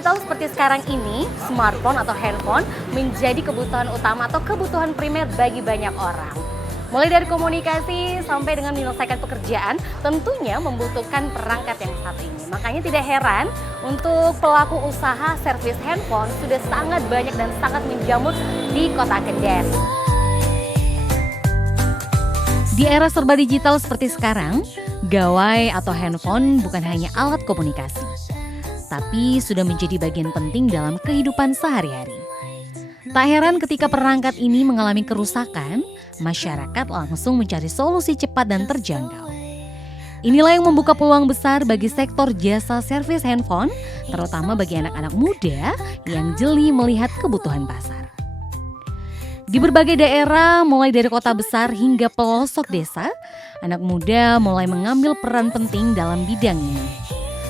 digital seperti sekarang ini, smartphone atau handphone menjadi kebutuhan utama atau kebutuhan primer bagi banyak orang. Mulai dari komunikasi sampai dengan menyelesaikan pekerjaan, tentunya membutuhkan perangkat yang satu ini. Makanya tidak heran untuk pelaku usaha servis handphone sudah sangat banyak dan sangat menjamur di Kota Kendari. Di era serba digital seperti sekarang, gawai atau handphone bukan hanya alat komunikasi, tapi sudah menjadi bagian penting dalam kehidupan sehari-hari. Tak heran ketika perangkat ini mengalami kerusakan, masyarakat langsung mencari solusi cepat dan terjangkau. Inilah yang membuka peluang besar bagi sektor jasa servis handphone, terutama bagi anak-anak muda yang jeli melihat kebutuhan pasar. Di berbagai daerah, mulai dari kota besar hingga pelosok desa, anak muda mulai mengambil peran penting dalam bidang ini.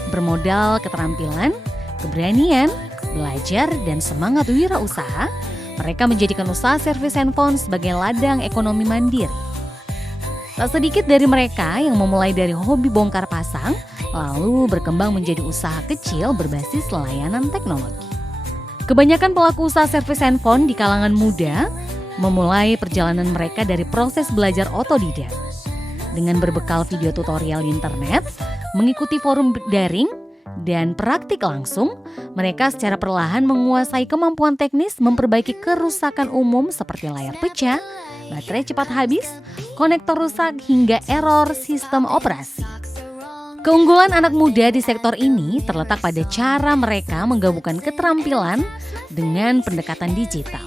Bermodal keterampilan, keberanian, belajar, dan semangat wirausaha, mereka menjadikan usaha servis handphone sebagai ladang ekonomi mandiri. Tak sedikit dari mereka yang memulai dari hobi bongkar pasang, lalu berkembang menjadi usaha kecil berbasis layanan teknologi. Kebanyakan pelaku usaha servis handphone di kalangan muda memulai perjalanan mereka dari proses belajar otodidak. Dengan berbekal video tutorial di internet, mengikuti forum daring, dan praktik langsung, mereka secara perlahan menguasai kemampuan teknis memperbaiki kerusakan umum seperti layar pecah, baterai cepat habis, konektor rusak, hingga error sistem operasi. Keunggulan anak muda di sektor ini terletak pada cara mereka menggabungkan keterampilan dengan pendekatan digital.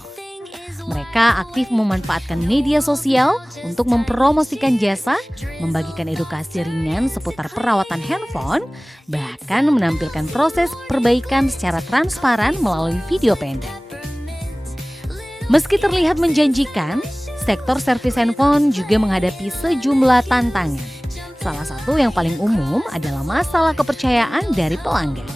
Mereka aktif memanfaatkan media sosial untuk mempromosikan jasa, membagikan edukasi ringan seputar perawatan handphone, bahkan menampilkan proses perbaikan secara transparan melalui video pendek. Meski terlihat menjanjikan, sektor servis handphone juga menghadapi sejumlah tantangan. Salah satu yang paling umum adalah masalah kepercayaan dari pelanggan.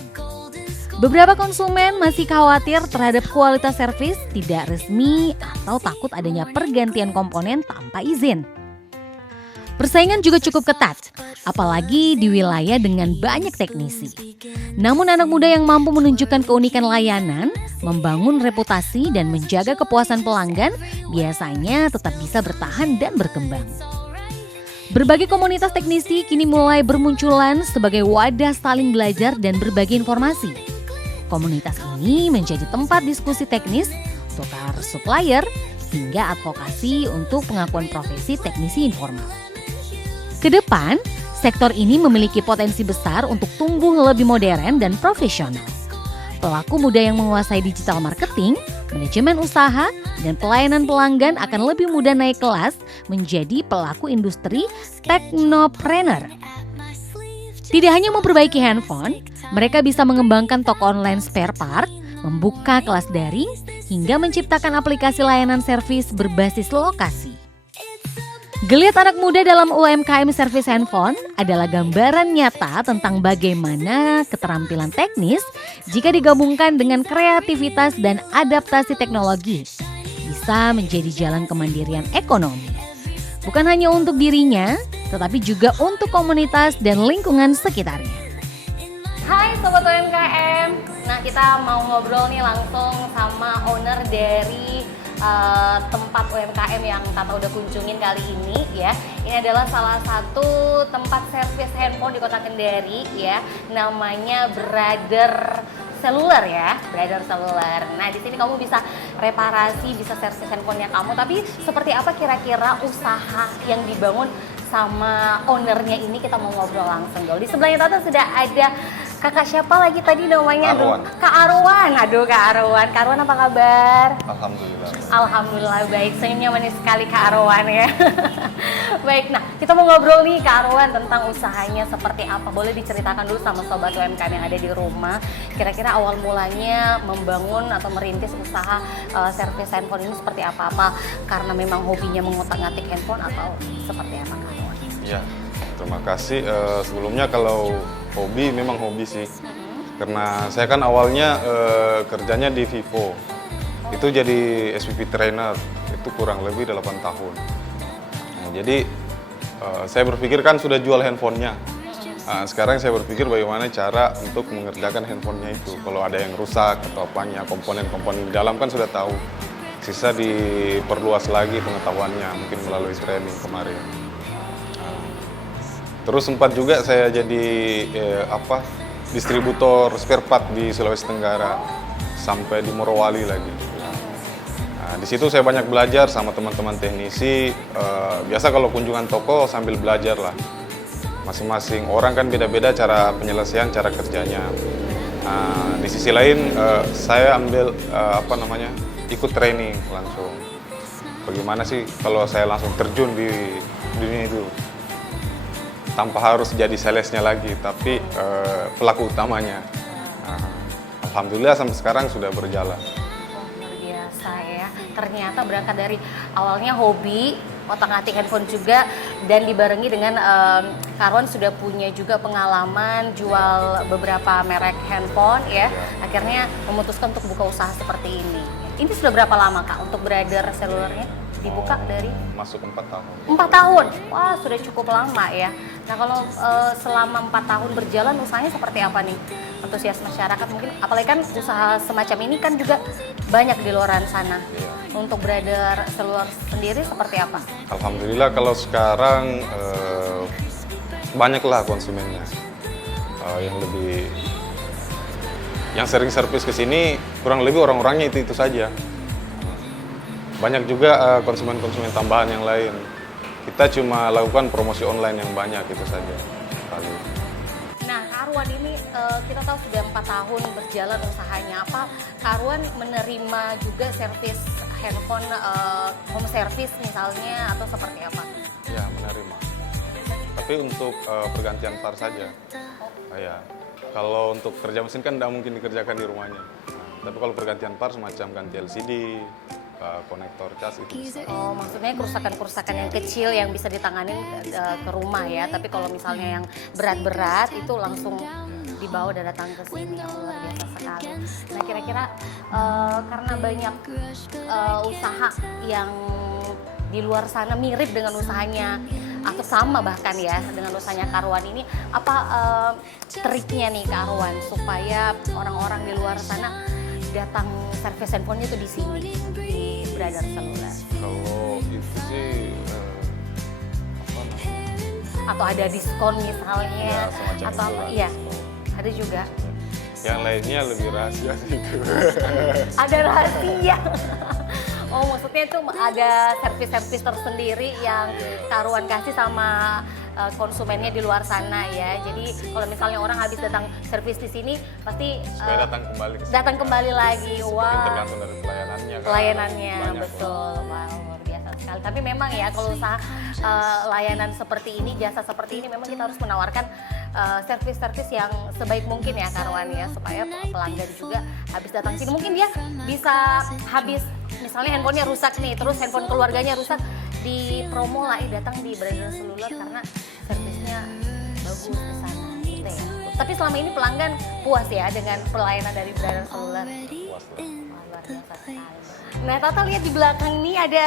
Beberapa konsumen masih khawatir terhadap kualitas servis tidak resmi atau takut adanya pergantian komponen tanpa izin. Persaingan juga cukup ketat, apalagi di wilayah dengan banyak teknisi. Namun anak muda yang mampu menunjukkan keunikan layanan, membangun reputasi dan menjaga kepuasan pelanggan biasanya tetap bisa bertahan dan berkembang. Berbagai komunitas teknisi kini mulai bermunculan sebagai wadah saling belajar dan berbagi informasi. Komunitas ini menjadi tempat diskusi teknis, tukar supplier, hingga advokasi untuk pengakuan profesi teknisi informal. Kedepan, sektor ini memiliki potensi besar untuk tumbuh lebih modern dan profesional. Pelaku muda yang menguasai digital marketing, manajemen usaha, dan pelayanan pelanggan akan lebih mudah naik kelas menjadi pelaku industri teknopreneur. Tidak hanya memperbaiki handphone, mereka bisa mengembangkan toko online spare part, membuka kelas daring, hingga menciptakan aplikasi layanan servis berbasis lokasi. Geliat anak muda dalam UMKM servis handphone adalah gambaran nyata tentang bagaimana keterampilan teknis jika digabungkan dengan kreativitas dan adaptasi teknologi bisa menjadi jalan kemandirian ekonomi. Bukan hanya untuk dirinya, tetapi juga untuk komunitas dan lingkungan sekitarnya. Hai Sobat UMKM, nah kita mau ngobrol nih langsung sama owner dari tempat UMKM yang Tata udah kunjungin kali ini ya. Ini adalah salah satu tempat servis handphone di Kota Kendari ya, namanya Brother Seluler ya, Brother Seluler. Nah di sini kamu bisa reparasi, bisa servis handphonenya kamu. Tapi seperti apa kira-kira usaha yang dibangun sama ownernya ini, kita mau ngobrol langsung dulu. Di sebelahnya Tata sudah ada kakak siapa lagi tadi namanya? Arwan. Kak Arwan. Aduh Kak Arwan. Kak Arwan apa kabar? Alhamdulillah. Alhamdulillah baik. Senyumnya manis sekali Kak Arwan ya. Baik, nah kita mau ngobrol nih Kak Arwan tentang usahanya seperti apa. Boleh diceritakan dulu sama Sobat UMKM yang ada di rumah. Kira-kira awal mulanya membangun atau merintis usaha servis handphone ini seperti apa? Karena memang hobinya mengotak-ngatik handphone atau seperti apa Kak Arwan? Ya, terima kasih. Sebelumnya kalau hobi memang hobi sih. Karena saya kan awalnya kerjanya di Vivo. Itu jadi SPP trainer. Itu kurang lebih 8 tahun. Nah, jadi saya berpikir kan sudah jual handphonenya. Sekarang saya berpikir bagaimana cara untuk mengerjakan handphonenya itu. Kalau ada yang rusak atau apanya, komponen-komponen di dalam kan sudah tahu. Sisa diperluas lagi pengetahuannya, mungkin melalui training kemarin. Terus sempat juga saya jadi distributor spare part di Sulawesi Tenggara sampai di Morowali lagi. Di situ saya banyak belajar sama teman-teman teknisi. Biasa kalau kunjungan toko sambil belajar lah. Masing-masing orang kan beda-beda cara penyelesaian, cara kerjanya. Di sisi lain saya ambil ikut training langsung. Bagaimana sih kalau saya langsung terjun di dunia itu? Tanpa harus jadi salesnya lagi, tapi pelaku utamanya. Alhamdulillah sampai sekarang sudah berjalan. Ya, ternyata berangkat dari awalnya hobi otak-atik handphone juga dan dibarengi dengan Karwan sudah punya juga pengalaman jual beberapa merek handphone ya, akhirnya memutuskan untuk buka usaha seperti ini. Ini sudah berapa lama Kak untuk Brother Selulernya dibuka dari? Masuk 4 tahun. 4 tahun? Wah sudah cukup lama ya. Nah kalau selama 4 tahun berjalan usahanya seperti apa nih? Antusias masyarakat mungkin, apalagi kan usaha semacam ini kan juga banyak di luar sana. Iya. Untuk Brother Seluler sendiri seperti apa? Alhamdulillah kalau sekarang banyaklah konsumennya yang sering servis ke sini kurang lebih orang-orangnya itu saja. Banyak juga konsumen-konsumen tambahan yang lain. Kita cuma lakukan promosi online yang banyak itu saja. Nah, Karwan ini kita tahu sudah 4 tahun berjalan usahanya. Apa Karwan menerima juga servis handphone home service misalnya atau seperti apa? Ya, menerima. Tapi untuk pergantian part saja. Ya. Kalau untuk kerja mesin kan tidak mungkin dikerjakan di rumahnya. Tapi kalau pergantian part semacam ganti LCD, konektor cas itu bisa. Oh, maksudnya kerusakan-kerusakan yang kecil yang bisa ditangani ke rumah ya. Tapi kalau misalnya yang berat-berat itu langsung dibawa dan datang ke sini. Luar biasa sekali. Nah, kira-kira karena banyak usaha yang di luar sana mirip dengan usahanya atau sama bahkan ya dengan usahanya Karwan ini, apa triknya nih Karwan supaya orang-orang di luar sana datang servis handphonenya itu di sini di Brother Seluler? Kalau itu sih atau ada diskon misalnya ya, atau iya ada juga. Yang lainnya lebih rahasia sih itu. Ada rahasia. Oh, maksudnya itu ada servis-servis tersendiri yang Karwan kasih sama konsumennya di luar sana ya. Jadi kalau misalnya orang habis datang servis di sini pasti datang kembali lagi. Wah. Tergantung dari pelayanannya. Pelayanannya betul. Wow, luar biasa sekali. Tapi memang ya kalau usaha layanan seperti ini, jasa seperti ini memang kita harus menawarkan servis-servis yang sebaik mungkin ya Karwan ya, supaya pelanggan juga habis datang sini mungkin dia bisa habis misalnya handphonenya rusak nih, terus handphone keluarganya rusak, di promo lah datang di Brother Seluler karena servisnya bagus di sana gitu ya. Tapi selama ini pelanggan puas ya dengan pelayanan dari Brother Seluler? Puas lah. Luar biasa sekali. Nah, Tata lihat di belakang ini ada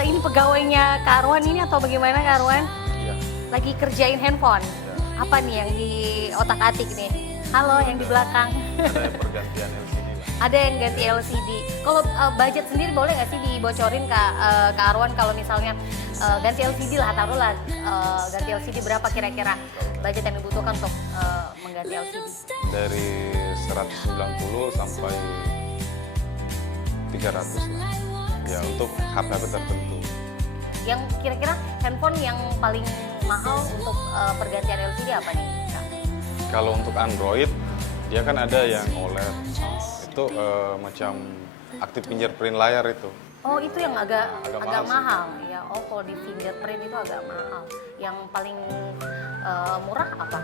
ini pegawainya Karwan ini atau bagaimana Karwan? Iya. Lagi kerjain handphone. Ya. Apa nih yang di otak-atik nih? Halo yang di belakang. Ada pergantian LCD lah. Ada yang ganti LCD. Kalau budget sendiri boleh nggak sih dibocorin ke Arwan kalau misalnya ganti LCD lah, taruhlah ganti LCD berapa kira-kira budget yang dibutuhkan untuk mengganti LCD? Dari 190 sampai 300 lah. Ya untuk HP tertentu. Yang kira-kira handphone yang paling mahal untuk pergantian LCD apa nih? Kalau untuk Android, dia kan ada yang OLED. Itu macam aktif fingerprint layar itu. Oh, itu yang agak mahal. Sih. Ya, oh kalau di fingerprint itu agak mahal. Yang paling murah apa?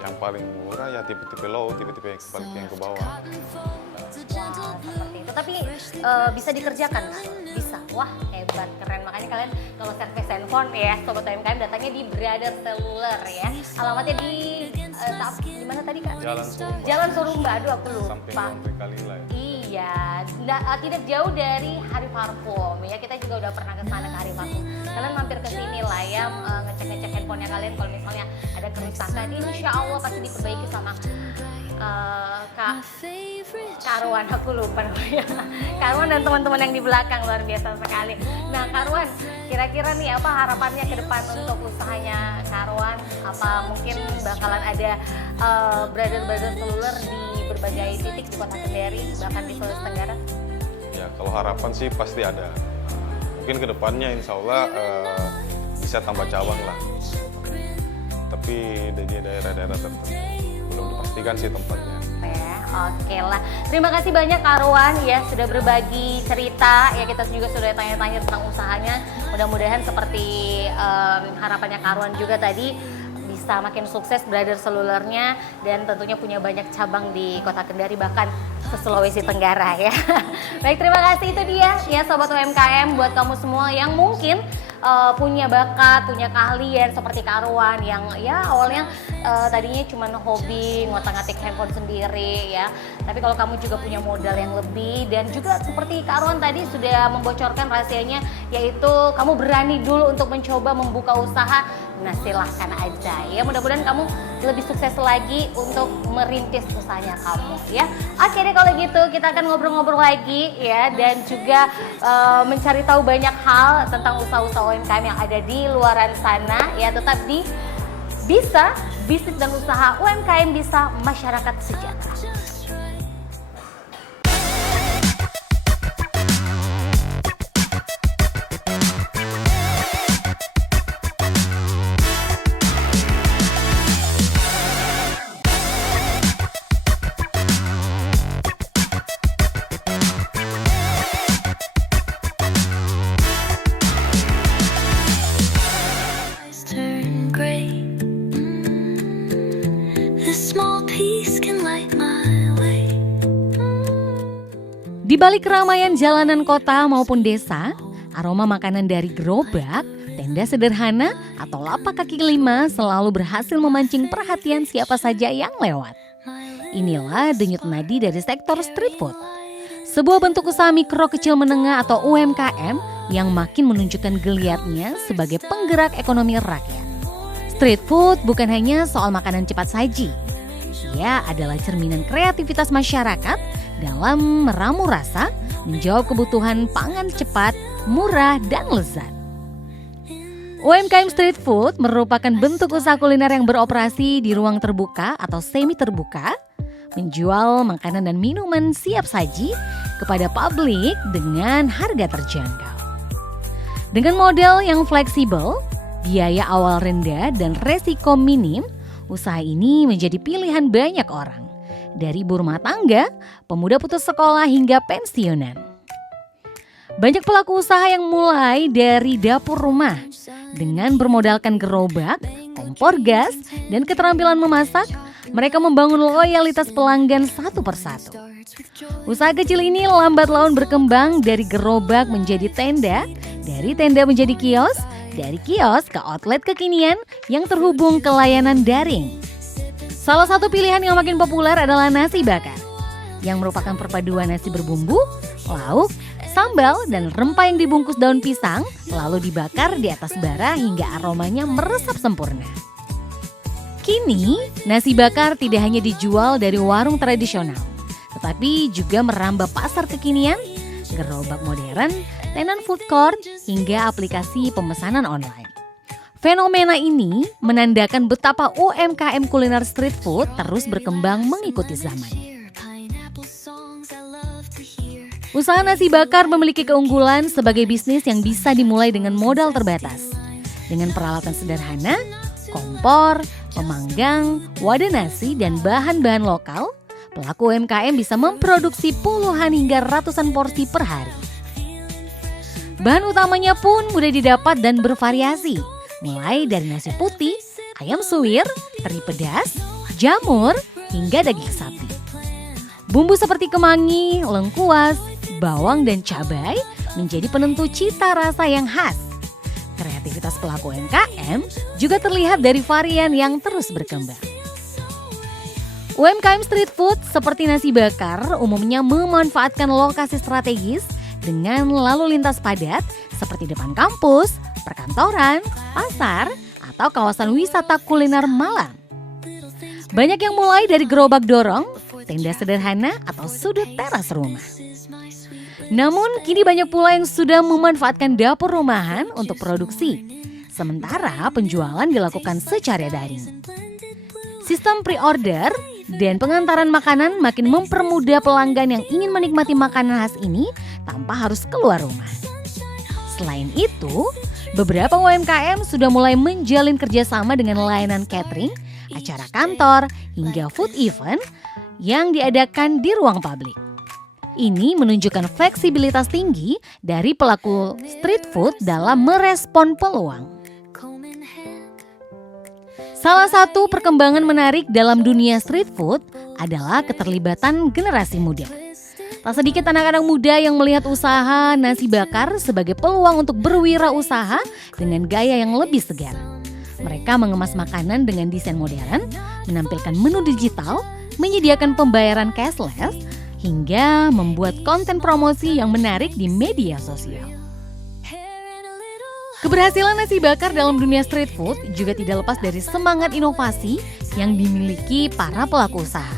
Yang paling murah ya tipe-tipe low, tipe-tipe yang ke bawah. Wah, seperti itu. Tapi bisa dikerjakan kan? Bisa. Wah, hebat, keren. Makanya kalian kalau servis handphone ya, sobat UMKM datangnya di Brother Seluler ya. Alamatnya di mana tadi Kak? Jalan Surumba. Jalan Surumba. Aduh, aku lupa. Samping Laundry Kalila ya. Ya, tidak jauh dari Hari Parfum ya. Kita juga udah pernah ke sana ke Hari Parfum. Kalian mampir ke sini lah ya, ngecek-ngecek handphonenya kalian. Kalau misalnya ada kerusakan, insya Allah pasti diperbaiki sama Kak Karwan, aku lupa namanya. Karwan dan teman-teman yang di belakang, luar biasa sekali. Nah Karwan, kira-kira nih apa harapannya ke depan untuk usahanya Karwan? Apa mungkin bakalan ada brother-brother seluler di berbagai titik di Kota Kendari, bahkan di Sulawesi Tenggara? Ya, kalau harapan sih pasti ada. Mungkin ke depannya insya Allah bisa tambah cabang lah. Tapi di daerah-daerah tertentu belum dipastikan sih tempatnya. Ya, oke lah. Terima kasih banyak Karwan ya sudah berbagi cerita ya, kita juga sudah tanya-tanya tentang usahanya. Mudah-mudahan seperti harapannya Karwan juga tadi bisa makin sukses brother selulernya dan tentunya punya banyak cabang di Kota Kendari bahkan ke Sulawesi Tenggara ya. Baik, terima kasih, itu dia ya sobat UMKM, buat kamu semua yang mungkin punya bakat, punya keahlian seperti Karwan yang ya awalnya tadinya cuma hobi ngotak-ngatik handphone sendiri ya. Tapi kalau kamu juga punya modal yang lebih dan juga seperti Karwan tadi sudah membocorkan rahasianya, yaitu kamu berani dulu untuk mencoba membuka usaha. Nah silahkan aja ya, mudah-mudahan kamu lebih sukses lagi untuk merintis usahanya kamu ya. Oke deh kalau gitu kita akan ngobrol-ngobrol lagi ya, dan juga mencari tahu banyak hal tentang usaha-usaha UMKM yang ada di luaran sana ya. Tetap di Bisa Bisnis dan Usaha UMKM Bisa, Masyarakat Sejahtera. Di balik keramaian jalanan kota maupun desa, aroma makanan dari gerobak, tenda sederhana, atau lapak kaki lima selalu berhasil memancing perhatian siapa saja yang lewat. Inilah denyut nadi dari sektor street food. Sebuah bentuk usaha mikro kecil menengah atau UMKM yang makin menunjukkan geliatnya sebagai penggerak ekonomi rakyat. Street food bukan hanya soal makanan cepat saji. Ia adalah cerminan kreativitas masyarakat dalam meramu rasa, menjawab kebutuhan pangan cepat, murah, dan lezat. UMKM Street Food merupakan bentuk usaha kuliner yang beroperasi di ruang terbuka atau semi terbuka, menjual makanan dan minuman siap saji kepada publik dengan harga terjangkau. Dengan model yang fleksibel, biaya awal rendah, dan resiko minim, usaha ini menjadi pilihan banyak orang. Dari ibu rumah tangga, pemuda putus sekolah hingga pensiunan. Banyak pelaku usaha yang mulai dari dapur rumah dengan bermodalkan gerobak, kompor gas, dan keterampilan memasak. Mereka membangun loyalitas pelanggan satu persatu. Usaha kecil ini lambat laun berkembang dari gerobak menjadi tenda, dari tenda menjadi kios, dari kios ke outlet kekinian yang terhubung ke layanan daring. Salah satu pilihan yang makin populer adalah nasi bakar, yang merupakan perpaduan nasi berbumbu, lauk, sambal, dan rempah yang dibungkus daun pisang, lalu dibakar di atas bara hingga aromanya meresap sempurna. Kini, nasi bakar tidak hanya dijual dari warung tradisional, tetapi juga merambah pasar kekinian, gerobak modern, tenan food court, hingga aplikasi pemesanan online. Fenomena ini menandakan betapa UMKM kuliner street food terus berkembang mengikuti zaman. Usaha nasi bakar memiliki keunggulan sebagai bisnis yang bisa dimulai dengan modal terbatas. Dengan peralatan sederhana, kompor, pemanggang, wadah nasi, dan bahan-bahan lokal, pelaku UMKM bisa memproduksi puluhan hingga ratusan porsi per hari. Bahan utamanya pun mudah didapat dan bervariasi, mulai dari nasi putih, ayam suwir, teri pedas, jamur, hingga daging sapi. Bumbu seperti kemangi, lengkuas, bawang, dan cabai menjadi penentu cita rasa yang khas. Kreativitas pelaku UMKM juga terlihat dari varian yang terus berkembang. UMKM street food seperti nasi bakar umumnya memanfaatkan lokasi strategis dengan lalu lintas padat seperti depan kampus, perkantoran, pasar, atau kawasan wisata kuliner malam. Banyak yang mulai dari gerobak dorong, tenda sederhana, atau sudut teras rumah. Namun kini banyak pula yang sudah memanfaatkan dapur rumahan untuk produksi, sementara penjualan dilakukan secara daring. Sistem pre-order dan pengantaran makanan makin mempermudah pelanggan yang ingin menikmati makanan khas ini tanpa harus keluar rumah. Selain itu, beberapa UMKM sudah mulai menjalin kerjasama dengan layanan catering, acara kantor, hingga food event yang diadakan di ruang publik. Ini menunjukkan fleksibilitas tinggi dari pelaku street food dalam merespon peluang. Salah satu perkembangan menarik dalam dunia street food adalah keterlibatan generasi muda. Tak sedikit anak-anak muda yang melihat usaha nasi bakar sebagai peluang untuk berwirausaha dengan gaya yang lebih segar. Mereka mengemas makanan dengan desain modern, menampilkan menu digital, menyediakan pembayaran cashless, hingga membuat konten promosi yang menarik di media sosial. Keberhasilan nasi bakar dalam dunia street food juga tidak lepas dari semangat inovasi yang dimiliki para pelaku usaha.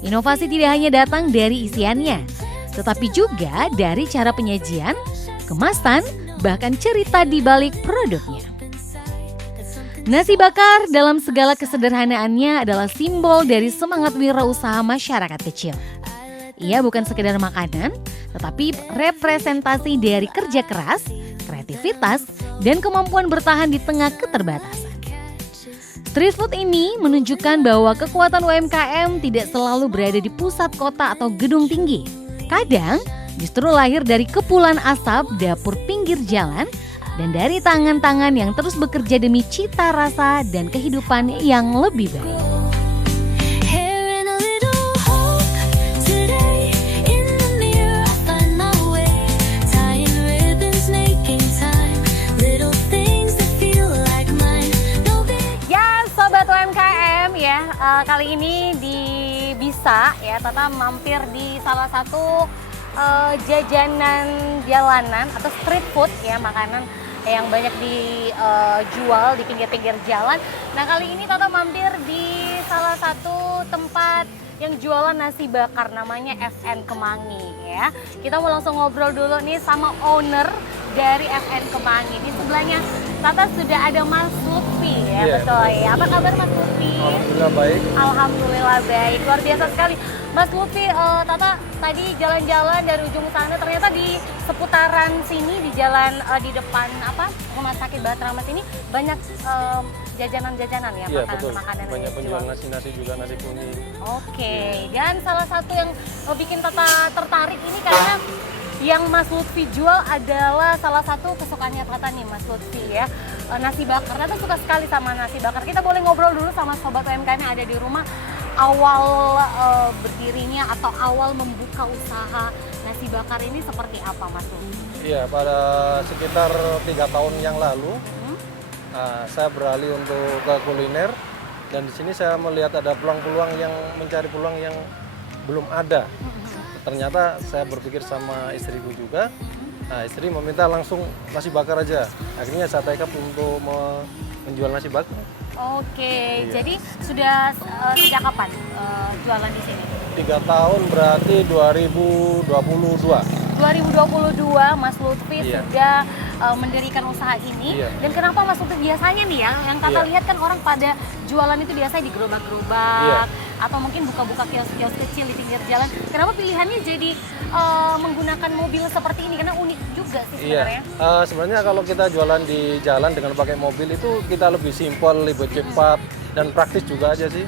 Inovasi tidak hanya datang dari isiannya, tetapi juga dari cara penyajian, kemasan, bahkan cerita di balik produknya. Nasi bakar dalam segala kesederhanaannya adalah simbol dari semangat wirausaha masyarakat kecil. Ia bukan sekedar makanan, tetapi representasi dari kerja keras, kreativitas, dan kemampuan bertahan di tengah keterbatasan. Street food ini menunjukkan bahwa kekuatan UMKM tidak selalu berada di pusat kota atau gedung tinggi. Kadang justru lahir dari kepulan asap dapur pinggir jalan dan dari tangan-tangan yang terus bekerja demi cita rasa dan kehidupan yang lebih baik. Kali ini di Bisa ya, Tata mampir di salah satu jajanan jalanan atau street food ya, makanan yang banyak dijual di pinggir-pinggir jalan. Nah kali ini Tata mampir di salah satu tempat yang jualan nasi bakar, namanya FN Kemangi ya. Kita mau langsung ngobrol dulu nih sama owner dari FN Kemangi. Di sebelahnya Tata sudah ada Mas Lutfi ya, betul ya. Apa kabar Mas Lutfi? Alhamdulillah baik. Alhamdulillah baik, luar biasa sekali. Mas Lutfi, Tata tadi jalan-jalan dari ujung sana, ternyata di seputaran sini di jalan di depan Rumah Sakit Bahteramas ini banyak jajanan-jajanan ya, Iya, makanan-makanan yang banyak penjual dijual. nasi juga, nasi kuning. Oke, dan salah satu yang bikin Tata tertarik ini karena yang Mas Lutfi jual adalah salah satu kesukaannya Tata nih Mas Lutfi ya, nasi bakar. Tata suka sekali sama nasi bakar. Kita boleh ngobrol dulu sama sobat UMKM yang ada di rumah, awal berdirinya atau awal membuka usaha nasi bakar ini seperti apa Mas Lutfi? Iya, pada sekitar 3 tahun yang lalu saya beralih untuk ke kuliner, dan di sini saya melihat ada peluang-peluang yang mencari peluang yang belum ada. Ternyata saya berpikir sama istriku juga, istri meminta langsung nasi bakar aja. Akhirnya saya tekad untuk menjual nasi bakar. Oke, jadi sudah sejak kapan jualan di sini? 3 tahun berarti 2022. 2022 Mas Lutfi Iya. sudah mendirikan usaha ini. Iya. Dan kenapa Mas Lutfi biasanya nih yang Tata lihat kan orang pada jualan itu biasanya di gerobak-gerobak atau mungkin buka-buka kios-kios kecil di pinggir jalan. Kenapa pilihannya jadi menggunakan mobil seperti ini? Karena unik juga sih sebenarnya. Sebenarnya kalau kita jualan di jalan dengan pakai mobil itu kita lebih simpel, lebih cepat, dan praktis juga aja sih.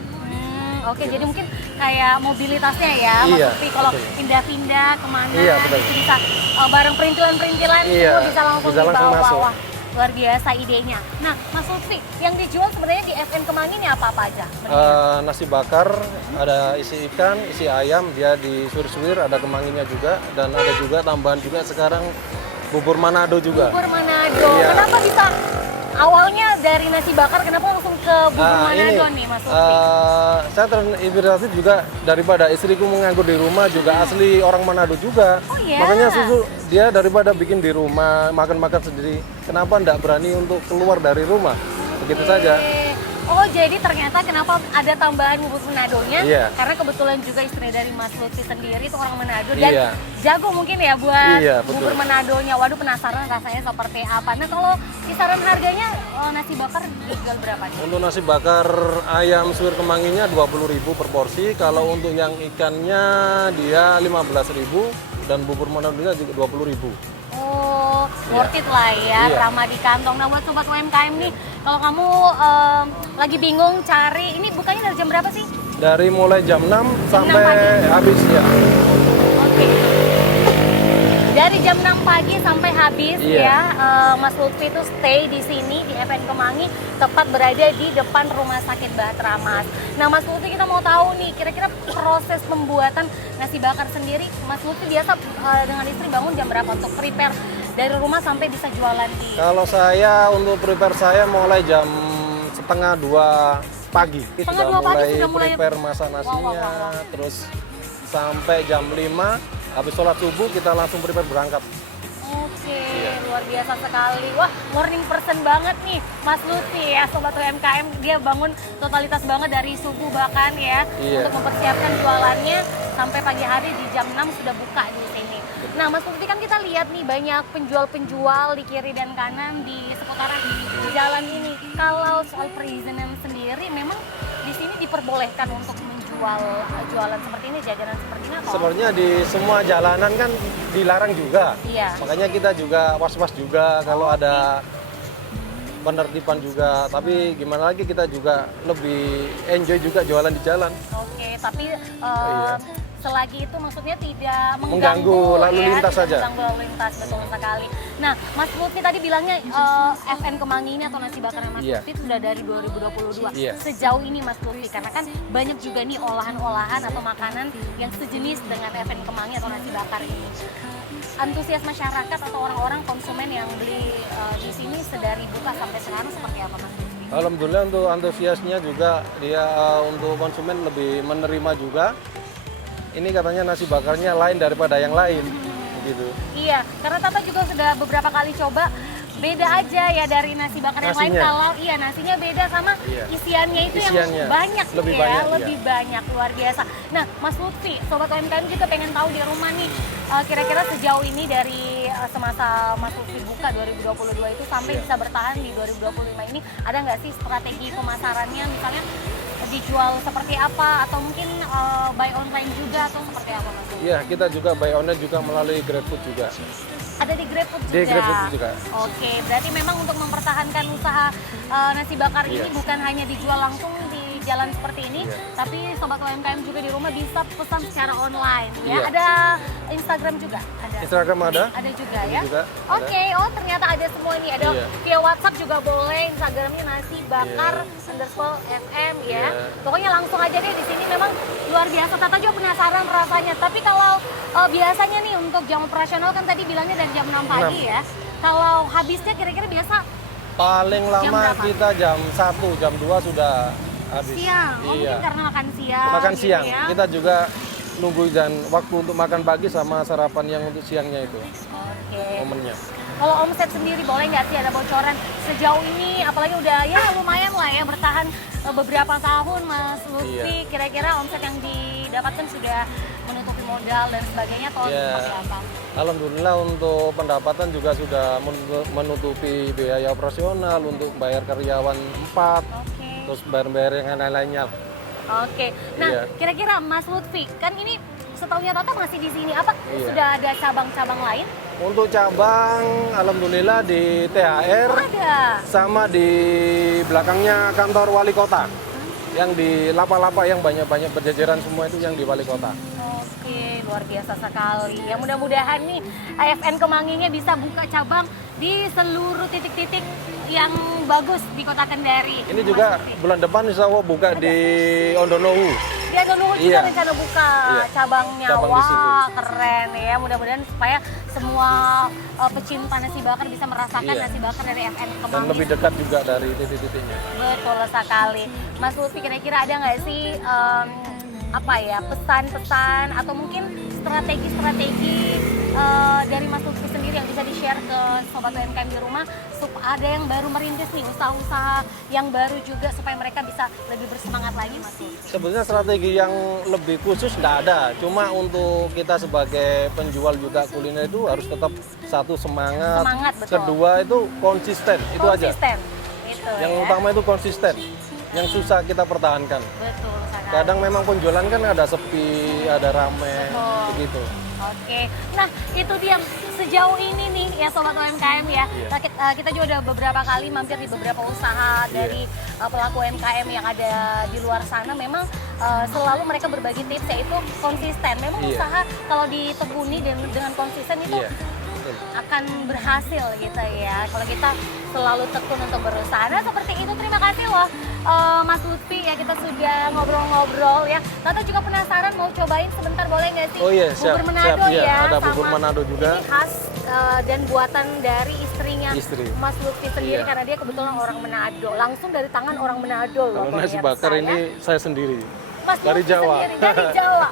Oke, jadi mungkin kayak mobilitasnya ya, Mas Lutfi kalau pindah-pindah kemana itu bisa bareng perintilan-perintilan semua bisa langsung dibawa. masuk. Wah, luar biasa idenya. Nah, Mas Lutfi, yang dijual sebenarnya di FN Kemangi ini apa-apa aja? Nasi bakar, ada isi ikan, isi ayam, dia disuir-suir, ada kemanginya juga, dan ada juga tambahan juga sekarang bubur Manado juga. Bubur Manado. Iya. Kenapa bisa awalnya dari nasi bakar, kenapa langsung ke bubur Manado nih Mas Lutfi? Saya terinspirasi juga daripada istriku menganggur di rumah, juga asli orang Manado juga. Oh iya? Makanya susu dia daripada bikin di rumah, makan-makan sendiri, kenapa enggak berani untuk keluar dari rumah? Begitu saja. Oh, jadi ternyata kenapa ada tambahan bubur Manadonya? Iya. Karena kebetulan juga istri dari Mas Lutfi sendiri itu orang Manado dan Iya. jago mungkin ya buat Iya, betul. bubur Manadonya. Waduh, penasaran rasanya seperti apa. Nah, kalau kisaran harganya nasi bakar dijual berapa nih? Untuk nasi bakar ayam suwir kemanginya 20.000 per porsi. Kalau untuk yang ikannya dia 15.000 dan bubur Manadonya juga 20.000. Oh, worth it lah ya, Iya. ramah di kantong. Nah, buat sobat UMKM nih, kalau kamu lagi bingung cari, ini bukanya dari jam berapa sih? Dari mulai jam 6 Jam 6 sampai pagi. habis ya. Oke. Dari jam 6 pagi sampai habis Iya. ya, Mas Lutfi itu stay di sini di FN Kemangi, tepat berada di depan Rumah Sakit Bahtera Mas. Nah, Mas Lutfi kita mau tahu nih, kira-kira proses pembuatan nasi bakar sendiri, Mas Lutfi biasa dengan istri bangun jam berapa untuk prepare dari rumah sampai bisa jualan di? Kalau saya untuk prepare saya mulai jam setengah 2 pagi. Setengah 2 pagi sudah mulai prepare masak nasinya, Wow. terus sampai jam 5 habis sholat subuh kita langsung prepare berangkat. Oke, luar biasa sekali. Wah, morning person banget nih Mas Lutfi ya, Sobat UMKM. Dia bangun totalitas banget dari subuh bahkan ya, Iya. untuk mempersiapkan jualannya sampai pagi hari di jam 6 sudah buka di sini. Nah, Mas Lutfi kan kita lihat nih banyak penjual-penjual di kiri dan kanan di seputaran jalan ini. Kalau soal perizinan sendiri, memang di sini diperbolehkan untuk menjual jualan seperti ini, jajanan seperti ini atau? Sebenarnya di semua jalanan kan dilarang juga. Iya. Makanya kita juga was-was juga kalau ada penertiban juga. Tapi gimana lagi kita juga lebih enjoy juga jualan di jalan. Oke, tapi Iya. selagi itu maksudnya tidak Mengganggu lalu ya, lintas tidak saja. mengganggu lalu lintas, betul sekali. Nah, Mas Lutfi tadi bilangnya FN Kemangi ini atau nasi bakar Mas Iya. Lutfi itu sudah dari 2022. Iya. Sejauh ini Mas Lutfi, karena kan banyak juga nih olahan-olahan atau makanan yang sejenis dengan FN Kemangi atau nasi bakar ini. Antusias masyarakat atau orang-orang konsumen yang beli di sini sedari buka sampai sekarang seperti apa Mas Lutfi? Alhamdulillah untuk antusiasnya juga dia untuk konsumen lebih menerima juga. Ini katanya nasi bakarnya lain daripada yang lain, begitu. Iya, karena Tata juga sudah beberapa kali coba, beda aja ya dari nasi bakar yang lain. Nasinya. Kalau iya nasinya beda sama Iya. isiannya itu Isiannya. yang banyak Lebih ya, banyak, lebih banyak, luar biasa. Nah, Mas Lutfi, Sobat UMKM juga pengen tahu di rumah nih, kira-kira sejauh ini dari semasa Mas Lutfi buka 2022 itu sampai Iya. bisa bertahan di 2025 ini, ada nggak sih strategi pemasarannya, misalnya dijual seperti apa, atau mungkin buy online juga, atau seperti apa Mas Lutfi? Iya, kita juga buy online juga melalui GrabFood juga. Ada di GrabFood juga. Di GrabFood juga. Oke, berarti memang untuk mempertahankan usaha nasi bakar ini Iya. bukan hanya dijual langsung di jalan seperti ini, Iya. tapi sobat UMKM juga di rumah bisa pesan secara online ya. Iya. Ada Instagram juga, ada. Instagram ada. Ada juga ya. Juga, ada. Oke, oh ternyata ada semua ini. Ada Iya. via WhatsApp juga boleh, Instagramnya nasi bakar _FM ya. Iya. Pokoknya langsung aja deh di sini, memang luar biasa. Tata juga penasaran rasanya. Tapi kalau biasanya nih untuk jam operasional kan tadi bilangnya dari jam 6 pagi ya. Kalau habisnya kira-kira biasa Paling lama berapa? kita jam 1, jam 2 sudah habis. siang. Oh, Iya. mungkin karena makan siang. Makan gitu siang. ya. Kita juga nunggu dan waktu untuk makan pagi sama sarapan yang untuk siangnya itu Oke. momennya. Kalau omset sendiri boleh nggak sih ada bocoran sejauh ini, apalagi udah ya lumayan lah ya bertahan beberapa tahun Mas Lutfi, Iya. kira-kira omset yang didapatkan sudah menutupi modal dan sebagainya atau Iya. seperti apa? Alhamdulillah untuk pendapatan juga sudah menutupi biaya operasional untuk bayar karyawan 4, Oke. terus bayar-bayar yang lain-lainnya. Oke. Nah, Iya. kira-kira Mas Lutfi, kan ini setahunya Tata masih di sini, apa Iya. sudah ada cabang-cabang lain? Untuk cabang, alhamdulillah di Oh, THR ada. sama di belakangnya kantor wali kota. Yang di Lapa-Lapa yang banyak-banyak berjajaran semua itu yang di wali kota. Oke, luar biasa sekali. Ya mudah-mudahan nih AFN Kemanginya bisa buka cabang di seluruh titik-titik yang bagus di Kota Kendari. Ini juga Mas Lutfi. bulan depan insya Allah buka di Ondonowu. Dia dulu juga Iya. rencana buka Iya. cabangnya. Cabang di situ. Wah, keren ya. Mudah-mudahan supaya semua pecinta nasi bakar bisa merasakan Iya. nasi bakar dari FN Dan Kemangi. lebih dekat juga dari titik-titiknya. Betul sekali. Mas Lutfi, kira-kira ada nggak sih apa ya, pesan-pesan atau mungkin strategi-strategi dari Mas Lutfi sendiri yang bisa di-share ke Sobat UMKM di rumah, ada yang baru merintis nih, usaha-usaha yang baru juga supaya mereka bisa lebih bersemangat lagi, Mas Lutfi? Sebenarnya strategi yang lebih khusus nggak ada. Cuma untuk kita sebagai penjual juga kuliner itu harus tetap satu semangat. Semangat, betul. Kedua itu konsisten, itu aja. Konsisten. Itu Yang ya. utama itu konsisten. Yang susah kita pertahankan. Betul sekali. Kadang memang penjualan kan ada sepi, ada rame, Betul. begitu. Oke, nah itu dia sejauh ini nih ya Sobat UMKM ya. Iya. Nah, kita juga udah beberapa kali mampir di beberapa usaha dari pelaku UMKM yang ada di luar sana. Memang selalu mereka berbagi tips, yaitu konsisten. Memang Iya. usaha kalau ditekuni dengan konsisten itu Iya, betul. akan berhasil gitu ya. Kalau kita selalu tekun untuk berusaha. Nah seperti itu, terima kasih loh Mas Lutfi ya, kita sudah ngobrol-ngobrol ya. Tata juga penasaran mau cobain sebentar, boleh nggak sih? Oh iya, siap, Bubur Manado siap, iya. ya. Ada bubur sama Manado juga. Ini khas dan buatan dari istrinya Istri. Mas Lutfi sendiri, Iya. karena dia kebetulan orang Manado. Langsung dari tangan orang Manado loh. Kalau nasi pemirsa bakar ya. ini saya sendiri. Mas dari Lutfi Jawa. sendiri, dari Jawa.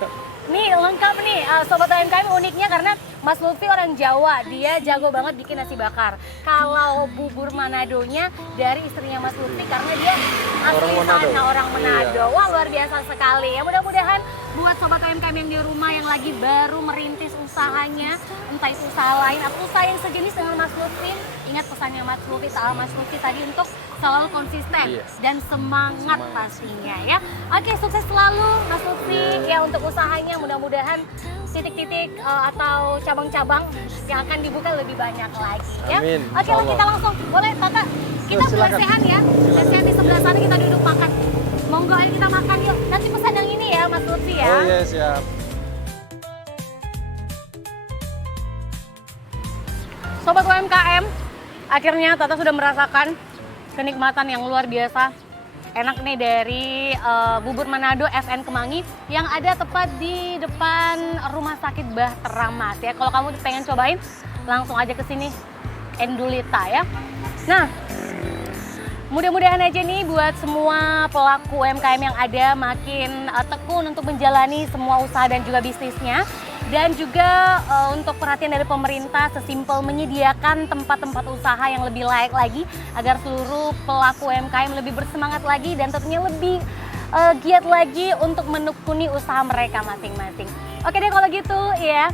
Nih lengkap nih, Sobat UMKM, uniknya karena Mas Lutfi orang Jawa, dia jago banget bikin nasi bakar. Kalau bubur Manadonya dari istrinya Mas Lutfi karena dia asli Orang Manado. sana, orang Manado. Iya. Wah luar biasa sekali ya. Mudah-mudahan buat Sobat UMKM yang di rumah yang lagi baru merintis usahanya, entah itu usaha lain atau usaha yang sejenis dengan Mas Lutfi, ingat pesannya Mas Lutfi tadi untuk selalu konsisten Iya. dan semangat pastinya ya. Oke, sukses selalu Mas Lutfi ya untuk usahanya. Mudah-mudahan titik-titik atau cabang-cabang yang akan dibuka lebih banyak lagi ya. Amin, Oke, insya Allah. kita langsung boleh Tata. Kita silakan. lesehan ya. Lesehan di sebelah sana, kita duduk makan. Monggo ayo kita makan yuk. Nanti pesan yang ini ya Mas Lutfi ya. Oh iya, siap. Sobat UMKM, akhirnya Tata sudah merasakan kenikmatan yang luar biasa. Enak nih dari bubur Manado FN Kemangi yang ada tepat di depan Rumah Sakit Bahtera Mas ya. Kalau kamu pengen cobain, langsung aja ke sini Endulita ya. Nah, mudah-mudahan aja nih buat semua pelaku UMKM yang ada makin tekun untuk menjalani semua usaha dan juga bisnisnya. Dan juga untuk perhatian dari pemerintah sesimpel menyediakan tempat-tempat usaha yang lebih layak lagi agar seluruh pelaku UMKM lebih bersemangat lagi dan tentunya lebih giat lagi untuk menekuni usaha mereka masing-masing. Oke deh kalau gitu ya.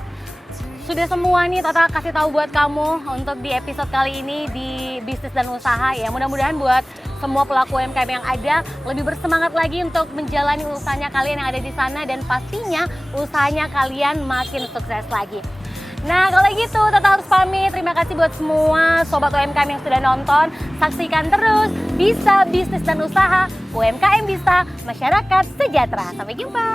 Sudah semua nih Tata kasih tahu buat kamu untuk di episode kali ini di bisnis dan usaha ya. Mudah-mudahan buat semua pelaku UMKM yang ada lebih bersemangat lagi untuk menjalani usahanya kalian yang ada di sana dan pastinya usahanya kalian makin sukses lagi. Nah kalau gitu Tata harus pamit. Terima kasih buat semua Sobat UMKM yang sudah nonton. Saksikan terus Bisa Bisnis dan Usaha, UMKM Bisa, Masyarakat Sejahtera. Sampai jumpa.